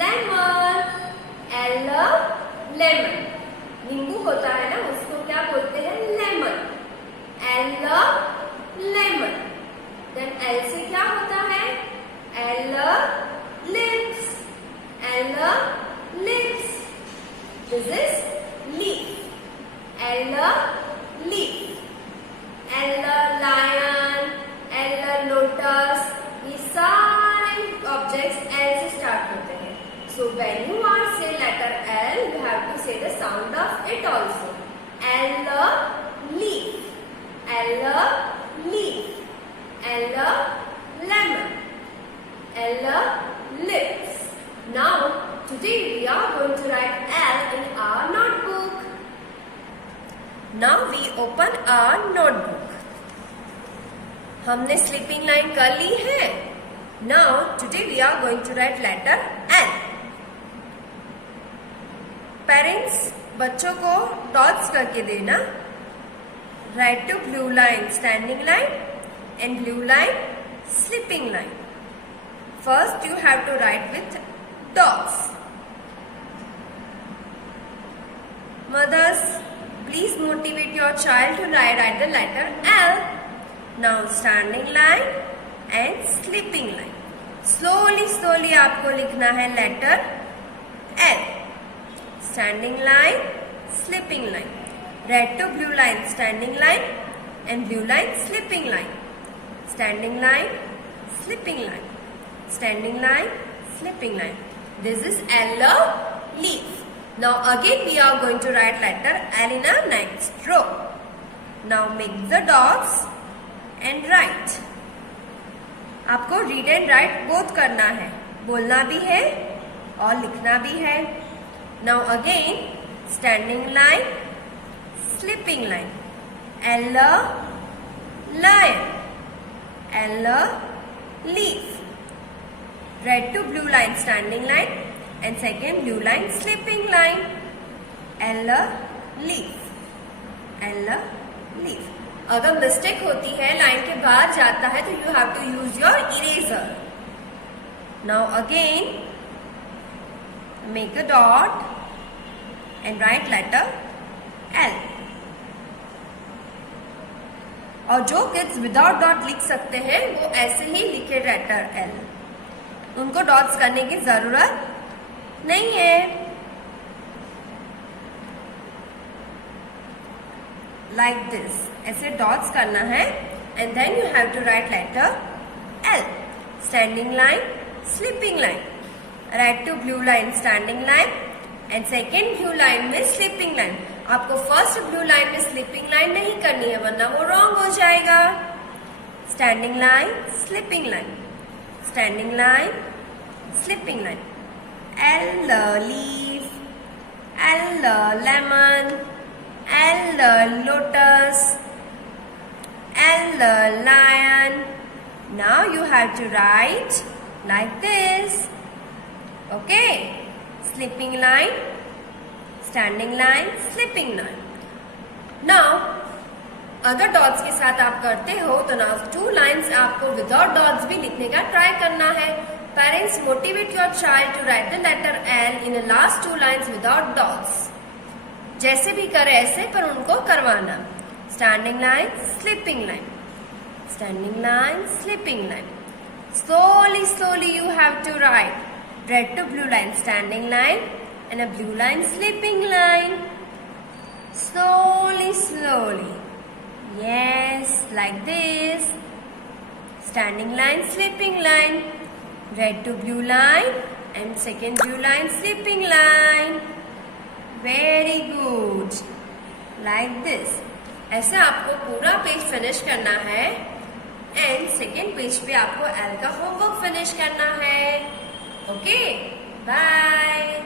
lemon. L lemon. नींबू होता है ना, उसको क्या बोलते हैं? Lemon. L lemon. Then L से क्या होता है? L lips. L lips. This is leaf. L leaf. L lion. L lotus. ये सारे ऑब्जेक्ट्स L से स्टार्ट होते हैं. So when you are say letter L, you have to say the sound of it also. L leaf. L leaf. L lemon. L lips. Now today we are going to write L in our notebook. Now we open our notebook. हमने sleeping line कर ली है. Now today we are going to write letter L. Parents बच्चों को dots करके देना. Write to blue line standing line and blue line sleeping line. First you have to write with dots. Mothers, please motivate your child to write the letter L. Now standing line and sleeping line. Slowly आपको लिखना है letter L. Standing line, slipping line. Red to blue line, standing line, and blue line, slipping line. Standing line, slipping line. Standing line, slipping line. This is L leaf. Now again we are going to write letter L in our next row. Now make the dots and write. आपको read and write both करना है. बोलना भी है और लिखना भी है. Now again, standing line, slipping line. L lion. L leaf. Red to blue line, standing line, and second blue line, slipping line. L leaf. L leaf. अगर मिस्टेक होती है, लाइन के बाद जाता है, तो you have to use your eraser. Now again, make a dot and write letter L. और जो किड्स विदाउट डॉट लिख सकते हैं वो ऐसे ही लिखे लेटर L. उनको डॉट्स करने की जरूरत नहीं है. लाइक दिस, ऐसे डॉट्स करना है and then you have to write letter L. Standing line, sleeping line. Write to blue line, standing line, and second blue line में स्लीपिंग लाइन. आपको फर्स्ट ब्लू लाइन में स्लीपिंग लाइन नहीं करनी है, वरना वो रॉन्ग हो जाएगा. Standing line, sleeping line. Standing line, sleeping line. L leaf. L lemon. L lotus. L lion. Now you have to write like this. Okay? Slipping line, standing line, slipping line. Now, अगर dots के साथ आप करते हो तो now 2 lines आपको without dots भी लिखने का ट्राई करना है. Parents, motivate your child to write the letter L in the last 2 lines without dots. जैसे भी करे ऐसे, पर उनको करवाना. Standing line, sleeping line. Standing line, sleeping line. Slowly you have to write. Red to blue line, standing line, and a blue line, slipping line. Slowly. Yes, like this. Standing line, slipping line. Red to blue line, and second blue line, slipping line. Very good. Like this. ऐसे आपको पूरा page finish करना है and second page पे आपको L का homework finish करना है. Okay, bye.